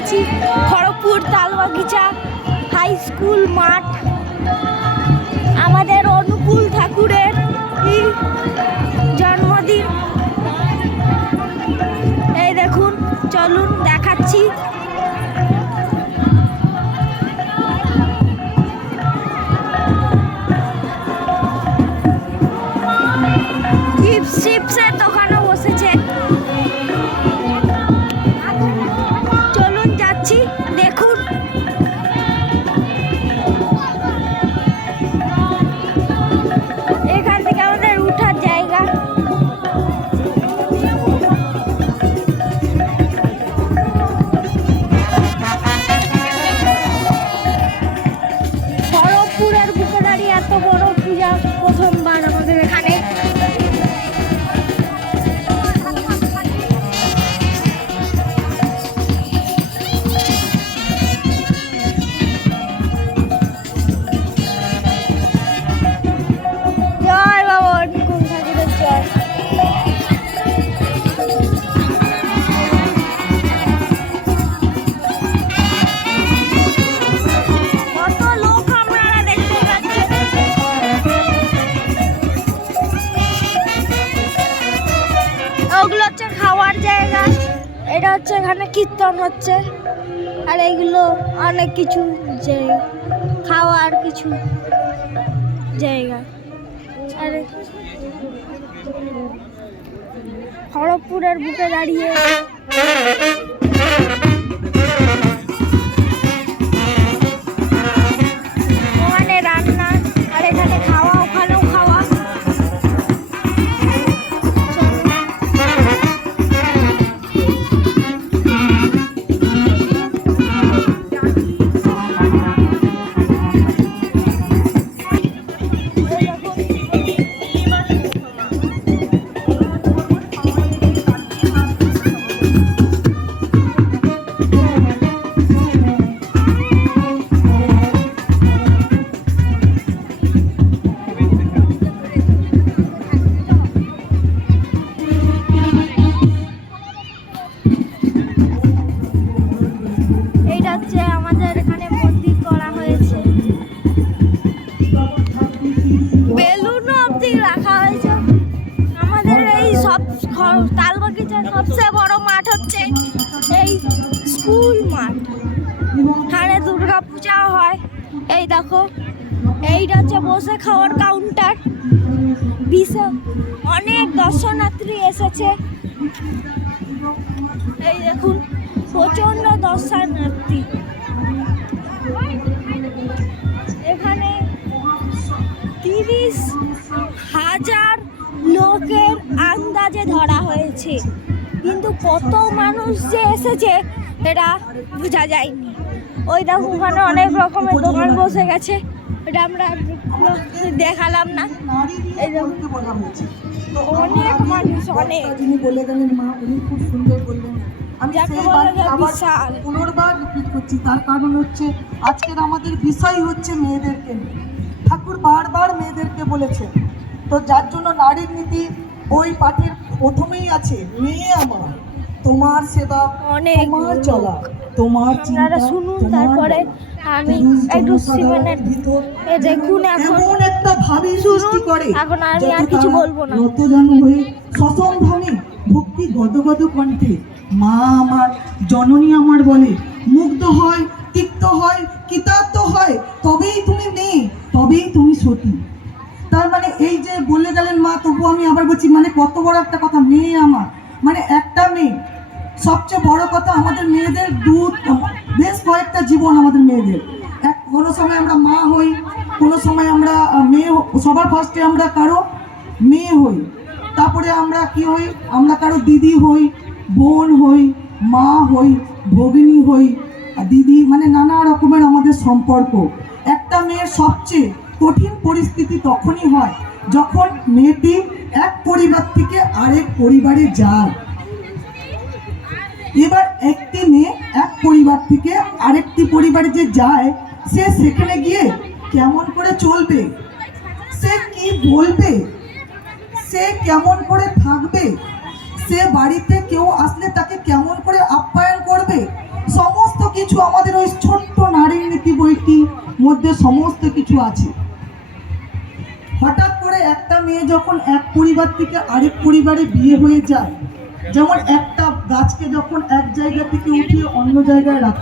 গেছি Kharagpur তালবাগিচা high school মাঠ। আমাদের অনুকূল ঠাকুরের জন্মদিন। এই দেখুন, চলুন দেখাচ্ছি। চিপসের দোকানও বসেছে। চলুন যাচ্ছি, দেখুন। এখান থেকে আমাদের উঠার জায়গা। খড়গপুরের বুকে দাঁড়িয়ে এত বড় পূজা প্রথমবার আমাদের এখানে। জয় বাবা অনুকূল ঠাকুরের জয়। কত লোক আপনারা দেখতে পাচ্ছেন। ওগুলো হচ্ছে খাওয়ার জায়গা। এটা হচ্ছে এখানে কীর্তন হচ্ছে। আর এইগুলো অনেক কিছু খাওয়ার কিছু জায়গা। আর খড়গপুরের বুকে দাঁড়িয়ে ওখানে রান্না, আর এখানে খাওয়া, ওখানেও খাওয়া। এইটা হচ্ছে আমাদের এখানে মন্দির করা হয়েছে। বেলুনও অবধি রাখা হয়েছে। আমাদের এই সব তালবাগিচার সবচেয়ে বড় মাঠ হচ্ছে এই স্কুল মাঠ। এখানে দুর্গা পূজা হয়। এই দেখো, এইটা হচ্ছে বসে খাওয়ার কাউন্টার। বিশাল অনেক দর্শনার্থী এসেছে। এই দেখুন, প্রচন্ড দর্শনার্থী। এখানে 30,000 লোকের আন্দাজে ধরা হয়েছে, কিন্তু কত মানুষ যে এসেছে এটা বোঝা যায়নি। ওই দেখো, ওখানে অনেক রকমের দোকান বসে গেছে। এটা আমরা দেখালাম না। এই দেখো, অনেক মানুষ, অনেক। তিনি বলে গেলেন মা, উনি খুব সুন্দর বললেন। আমি পুনর্বার রিপিট করছি, তার কারণ হচ্ছে আজকের আমাদের বিষয় হচ্ছে মেয়েদেরকে নিয়ে। ঠাকুর বারবার মেয়েদেরকে বলেছেন, তো যার জন্য নারীর নীতি বই পাঠের প্রথমেই আছে, মেয়ে আমার, তোমার সেবা, তোমার চলা, তোমার চিন্তা, শুনুন। তারপরে আমি একটু ভিতর দেখুন, এমন একটা ভাবের সৃষ্টি করে। এখন আমি আর কিছু বলবো না। নতজানু হয়ে সসম্ভ্রমে ভক্তি গদগদ কণ্ঠে মা আমার, জননী আমার বলে, মুগ্ধ হয়, তিক্ত হয়, কৃতার্থ হয়, তবেই তুমি মেয়ে, তবেই তুমি সতী। তার মানে এই যে বলে গেলেন মা, তবু আমি আবার বলছি, মানে কত বড় একটা কথা, মেয়ে আমার, মানে একটা মেয়ে। সবচেয়ে বড় কথা, আমাদের মেয়েদের বেশ কয়েকটা জীবন আমাদের মেয়েদের। কোনো সময় আমরা মা হই, কোনো সময় আমরা মেয়ে, সবার ফার্স্টে আমরা কারো মেয়ে হই, তারপরে আমরা কি হই, আমরা কারো দিদি হই, বোন হই, মা হই, ভগিনী হই, দিদি, মানে নানা রকমের আমাদের সম্পর্ক। একটা মেয়ের সবচেয়ে কঠিন পরিস্থিতি তখনই হয় যখন মেয়েটি এক পরিবার থেকে আরেক পরিবারে যায়। এবার একটি মেয়ে এক পরিবার থেকে আরেকটি পরিবারে যে যায়, সে সেখানে গিয়ে কেমন করে চলবে, সে কি বলবে, সে কেমন করে থাকবে, সে বাড়িতে কেউ আসলে তাকে কেমন করে আপ্যায়ন করবে, সমস্ত মধ্যে সমস্ত কিছু আছে। হঠাৎ করে একটা মেয়ে যখন এক পরিবার থেকে আরেক পরিবারে বিয়ে হয়ে যায়, যেমন একটা গাছকে যখন এক জায়গা থেকে উঠিয়ে অন্য জায়গায় রাখা